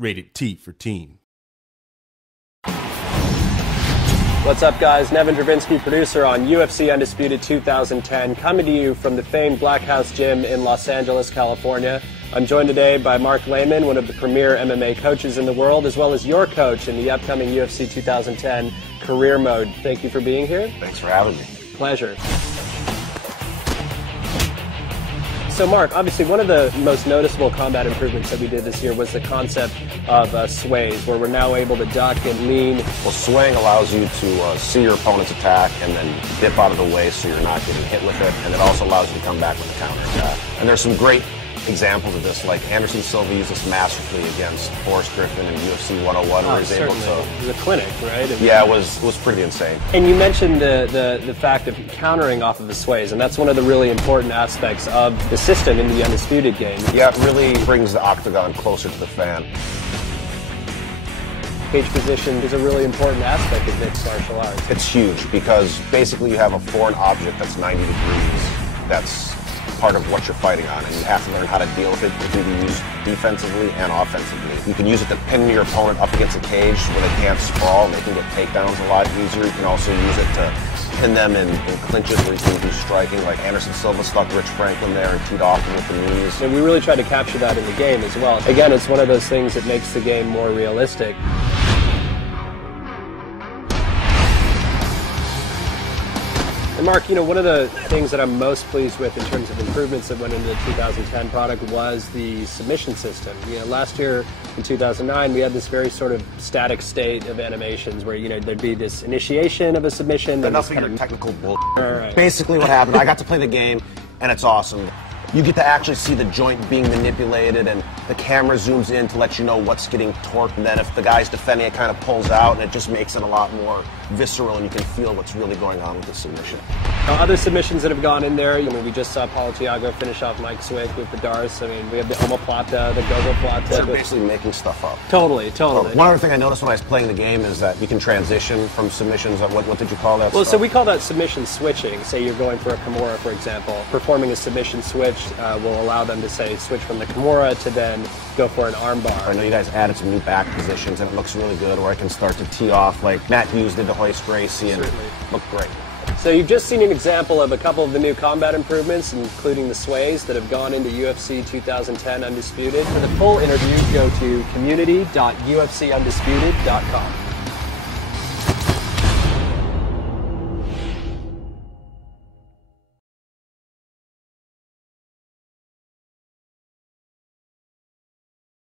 Rated T for teen. What's up, guys? Nevin Dravinsky, producer on UFC Undisputed 2010, coming to you from the famed Black House Gym in Los Angeles, California. I'm joined today by Mark Lehman, one of the premier MMA coaches in the world, as well as your coach in the upcoming UFC 2010 Career Mode. Thank you for being here. Thanks for having me. Pleasure. So Mark, obviously one of the most noticeable combat improvements that we did this year was the concept of sways, where we're now able to duck and lean. Well, swaying allows you to see your opponent's attack and then dip out of the way so you're not getting hit with it, and it also allows you to come back with a counter attack. And there's some great examples of this, like Anderson Silva used this masterfully against Forrest Griffin in UFC 101, where he's able to... It was a clinic, right? Yeah, it was pretty insane. And you mentioned the fact of countering off of the sways, and that's one of the really important aspects of the system in the Undisputed game. Yeah, it really brings the Octagon closer to the fan. Cage position is a really important aspect of mixed martial arts. It's huge because basically you have a foreign object that's 90 degrees that's part of what you're fighting on, and you have to learn how to deal with it. It can be used defensively and offensively. You can use it to pin your opponent up against a cage where they can't sprawl and they can get takedowns a lot easier. You can also use it to pin them in clinches where you can do striking, like Anderson Silva stuck Rich Franklin there and teed off him with the knees. And we really try to capture that in the game as well. Again, it's one of those things that makes the game more realistic. And Mark, you know, one of the things that I'm most pleased with in terms of improvements that went into the 2010 product was the submission system. You know, last year in 2009, we had this very sort of static state of animations where, you know, there'd be this initiation of a submission. Enough of your technical bull. Right. Basically what happened, I got to play the game, and it's awesome. You get to actually see the joint being manipulated, and the camera zooms in to let you know what's getting torqued, and then if the guy's defending, it kind of pulls out, and it just makes it a lot more visceral, and you can feel what's really going on with the submission. Now, other submissions that have gone in there, you know, we just saw Paulo Thiago finish off Mike Swick with the Darce. I mean, we have the omoplata, the gogoplata. They're basically making stuff up. Totally. One other thing I noticed when I was playing the game is that you can transition from submissions. What did you call that? Well, stuff? so we call that submission switching. Say you're going for a Kimura, for example. Performing a submission switch will allow them to, say, switch from the Kimura to then go for an armbar. I know you guys added some new back positions, and it looks really good, where I can start to tee off like Matt Hughes did to hoist Gracie, and looked great. So you've just seen an example of a couple of the new combat improvements, including the sways that have gone into UFC 2010 Undisputed. For the full interview, go to community.ufcundisputed.com.